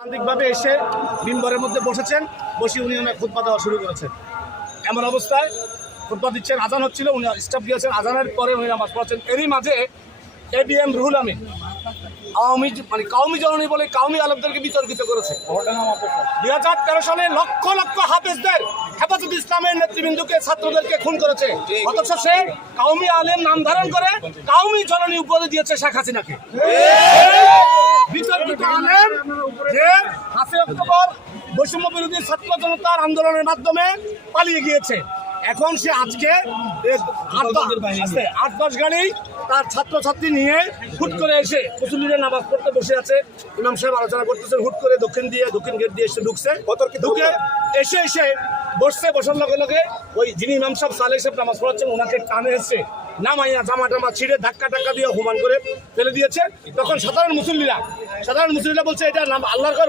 শান্তিকভাবে এসে মিম্বরের মধ্যে বসেছেন, বসে উনি ওনার খুতবা দেওয়া শুরু করেছেন। এমন অবস্থায় খুতবা দিচ্ছেন, আজান হচ্ছিল, উনি স্টাফ দিয়েছেন, আজানের পরে উনি নামাজ পড়ছেন। এরই মাঝে ABM রুহুল আমিন কাউমি জননী বলে কাউমি আলেমদেরকে বিতর্কিত করেছে। 2013 সালে লক্ষ লক্ষ হাফেজদের হেফাজত ইসলামের নেতৃবৃন্দকে ছাত্রদেরকে খুন করেছে, অথচ সে কাউমি আলেম নাম ধারণ করে কাউমি জননী উপাধি দিয়েছে শেখ হাসিনাকে। বিতর্কিত আলেম যে 5 অক্টোবর বৈষম্য বিরোধী ছাত্র জনতার আন্দোলনের মাধ্যমে পালিয়ে গিয়েছে, এখন সে আজকে 8-10 গাড়ি তার ছাত্রছাত্রী নিয়ে হুট করে এসে মুসল্লিদের নামাজ পড়তে বসে আছে। ইমাম সাহেব আলোচনা করতেছেন, হুট করে দক্ষিণ গেট দিয়ে এসে ঢুকছে, ঢুকে এসে বসছে। বসার লগে লগে ওই যিনি ইমাম সাহেব সালেহ সাহেব নামাজ পড়াচ্ছেন ওনাকে টানে এসে নামাইয়া জামা টামা ছিঁড়ে ধাক্কা দিয়ে হুমান করে ফেলে দিয়েছে। তখন সাধারণ মুসল্লিরা বলছে এটা আল্লাহর ঘর,